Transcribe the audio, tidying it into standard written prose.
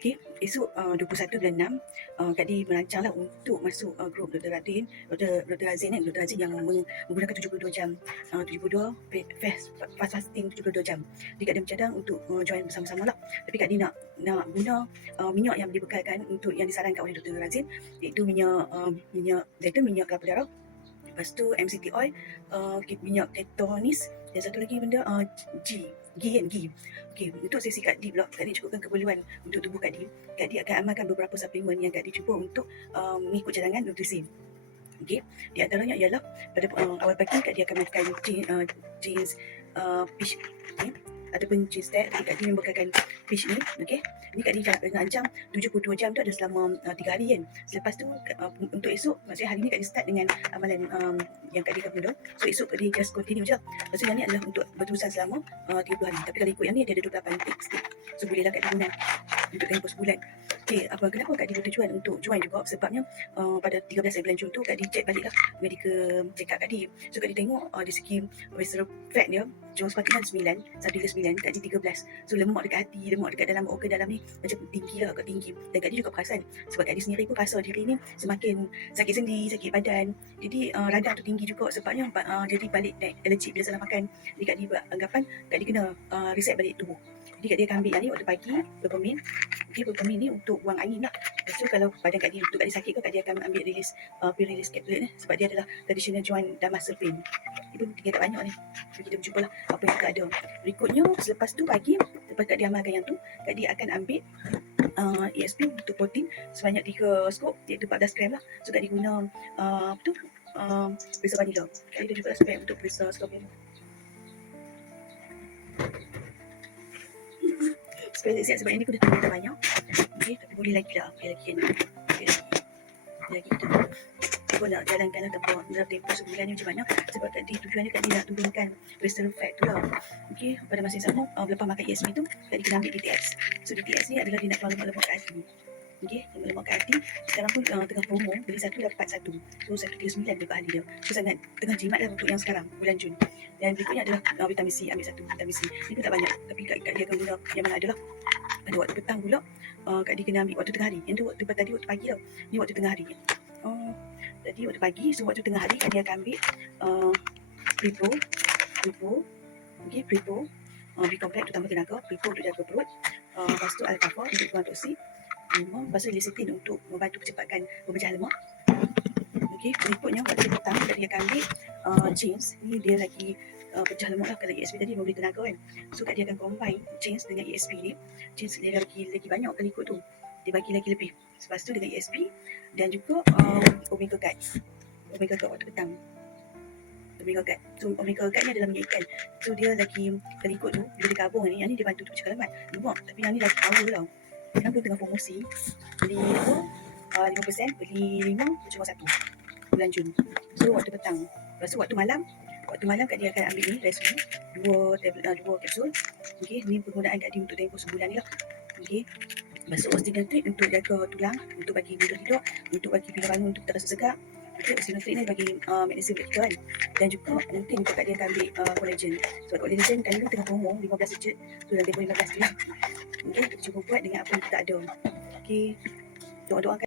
Okey, esok 21 bulan 6, Kak Di merancanglah untuk masuk grup Dr. Radin, Dr. Razin kan, Dr. Razin yang menggunakan 72 jam, 72 fast fasting 72 jam. Jadi Kak Di mencadang untuk join bersama-sama lah. Tapi Kak Di nak guna minyak yang dibekalkan untuk yang disarankan oleh Dr. Razin, iaitu minyak minyak kelapa darah. Lepas tu MCT oil, minyak ketonis, dan satu lagi benda ghee. Okey, untuk sesi Kak Di pula, Kak Di cukupkan keperluan untuk tubuh Kak Di. Kak Di akan amalkan beberapa suplemen yang Kak Di cuba untuk mengikut cadangan nutrisi. Okey, di antaranya ialah pada awal pagi Kak Di akan makan jeans fish, okay, ataupun cheese steak. Kak Di membekalkan fish ni, okey. Ni Kak Di rancang 72 jam tu ada selama 3 hari kan. Selepas tu untuk esok, maksudnya hari ni Kak Di start dengan amalan yang Kak Di akan guna. So esok Kak Di just continue je. Maksudnya yang ni adalah untuk berterusan selama 30 hari. Tapi kalau ikut yang ni dia ada 28 stick. So bolehlah Kak Di guna untuk tempoh sebulan. Okay, kenapa Kak Di bertujuan untuk join juga? Sebabnya pada 13 bulan Jun tu Kak Di check balik lah medical check up Kak Di. So Kak Di tengok dari segi visceral fat dia, Jones Parkinson 9, Sadila 9, Kak Di 13. So lemak dekat hati, lemak dekat dalam organ dalam ni macam tinggi lah, agak tinggi. Dan Kak Di juga perasan, sebab Kak Di sendiri pun rasa diri ni semakin sakit sendi, sakit badan. Jadi radang tu tinggi juga sebabnya jadi balik allergic bila salah makan. Jadi Kak Di beranggapan Kak Di kena reset balik tubuh. Jadi Kak Di akan ambil yang ni waktu pagi, Berpemin. Okay, Berpemin ni untuk buang angin lah. Lepas tu kalau badan Kak Di, untuk Kak Di sakit ke, Kak Di akan ambil pre-release capsule ni, sebab dia adalah traditional joint dan muscle pain. Dia pun tinggal tak banyak ni. So kita berjumpa lah apa yang kita ada. Berikutnya, selepas tu pagi, lepas Kak Di amalkan yang tu, Kak Di akan ambil ESP untuk protein sebanyak 3 scoop, iaitu 14 gram lah. So Kak Di guna perisa vanilla. Kak Di ada juga spek untuk perisa strawberry. Supaya siap, sebab ini aku dah tengok dah banyak. Okay, tapi boleh lagi lah, boleh lagi kan. Okay, boleh lagi kita cuba nak jalankan lah dalam tempoh sebulan ni macam mana. Sebab tadi tujuannya Kak Di nak turunkan visceral fat tu lah. Okay, pada masa yang sama, lepas makan ESP tu, Kak Di kena ambil DTX. So DTX ni adalah dia nak keluar lemak-lemak kat hati. Okay, lemak kat hati. Sekarang pun tengah promo, beli satu dapat satu. So 139 per hari dia. So sangat tengah jimat lah untuk yang sekarang, bulan Jun. Dan berikutnya adalah vitamin C, ambil satu vitamin C. Ini pun tak banyak, tapi Kak Di akan guna yang mana adalah pada waktu petang pula. Kak Di kena ambil waktu tengah hari. Yang tu tadi waktu pagi tau. Ni waktu tengah hari. Tadi waktu pagi, so waktu tengah hari Kak Di akan ambil Prepo. Okay, Prepo B-complex untuk tambah tenaga, Prepo untuk jaga perut, lepas tu Alfalfa untuk buang toksik, lepas tu Lecithin untuk membantu percepatkan pemecah lemak. Okay, berikutnya waktu petang Kak Di akan ambil jeans. Ni dia lagi pecah lemak lah. Kalau ESP tadi memberi tenaga kan. So Kak Di akan combine jeans dengan ESP ni. Jeans dia lagi banyak kali ikut tu, dia bagi lagi lebih. Lepas tu dengan ESP dan juga Omega Guard waktu petang. Omega Guard. So Omega Guard ni adalah minyak ikan. So dia lagi kali ikut tu, bila dia gabung ni, yang ni dia bantu tu pecah lemak. Tapi yang ni lagi power tau. Sekarang pun tengah promosi. Beli 5%, beli 5 cuma 1 bulan Jun. So waktu petang. Lepas tu waktu malam Kak Di akan ambil ni Rescue 2 kapsul. Okay, ni penggunaan Kak Di untuk tempoh sebulan ni lah. Okay, masuk Osteogentric untuk jaga tulang, untuk bagi tidur, untuk bagi bila bangun untuk terasa segar. Okay, Osteogentric ni bagi magnesium kat kita kan. Dan juga mungkin untuk Kak Di akan ambil collagen. So collagen Kak Di ni tengah promo 15 sejut. So dalam tempoh 15 tu lah. Okay, kita cuba buat dengan apa yang kita ada. Okay, doa-doakan